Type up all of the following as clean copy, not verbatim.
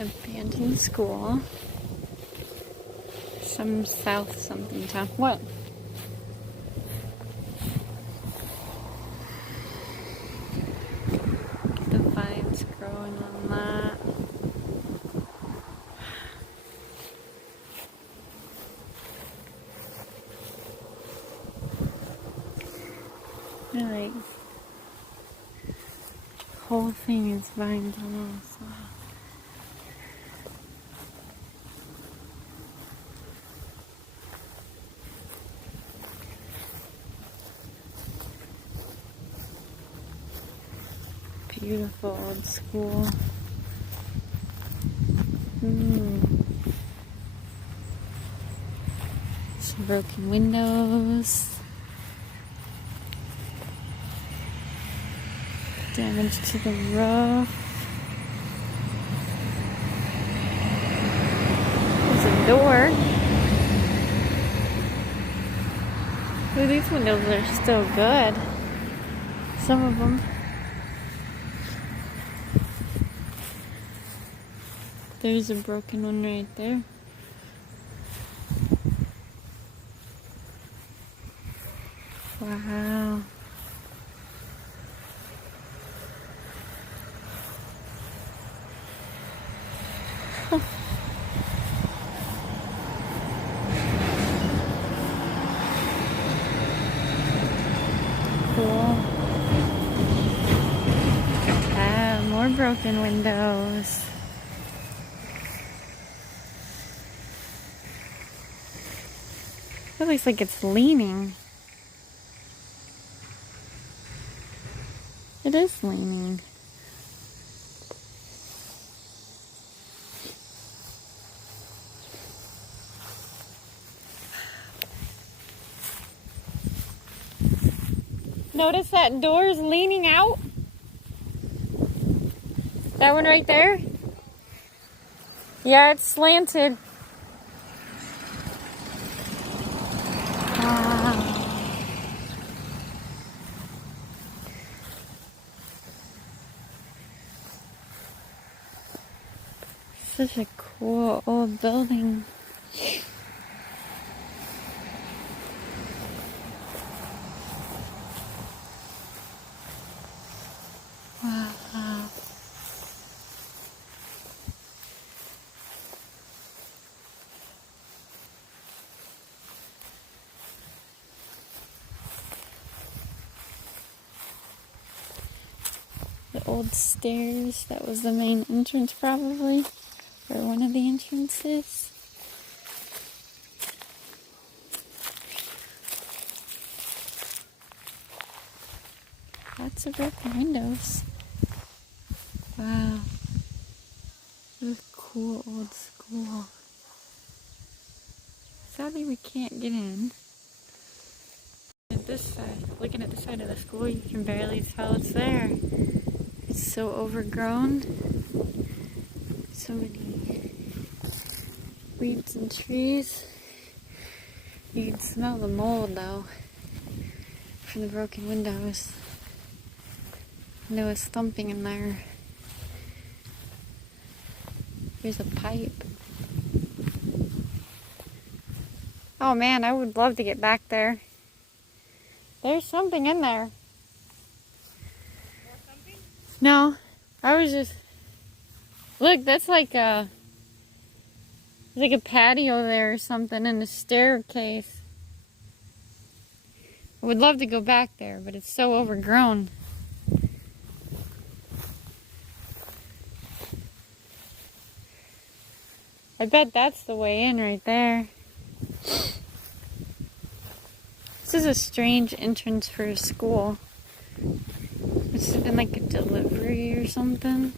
Abandoned school. Some south something town. What? The vines growing on that. I like the whole thing is vines on all sides. Beautiful old school. Some broken windows. Damage to the roof. There's a door. Ooh, these windows are still good. Some of them. There's a broken one right there. Wow. Cool. Ah, more broken windows. It looks like it's leaning. It is leaning. Notice that door is leaning out? That one right there? Yeah, it's slanted. Wow. Such a cool old building. Wow. The old stairs, that was the main entrance probably, or one of the entrances. Lots of broken windows. Wow. What a cool old school. Sadly we can't get in. At this side, looking at the side of the school, you can barely tell it's there. It's so overgrown. So many weeds and trees. You can smell the mold though from the broken windows. And there was thumping in there. Here's a pipe. Oh man, I would love to get back there. There's something in there. No, I was just... Look, that's like a patio there or something and a staircase. I would love to go back there, but it's so overgrown. I bet that's the way in right there. This is a strange entrance for a school. Must have been like a delivery or something.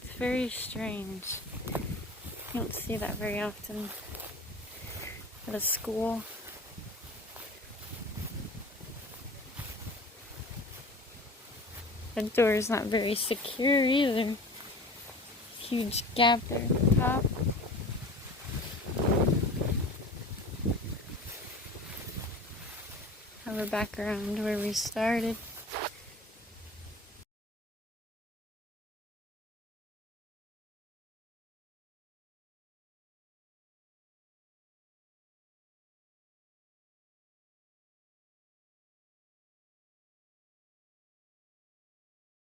It's very strange. You don't see that very often at a school. The door is not very secure either. Huge gap there at the top. Now we're back around where we started.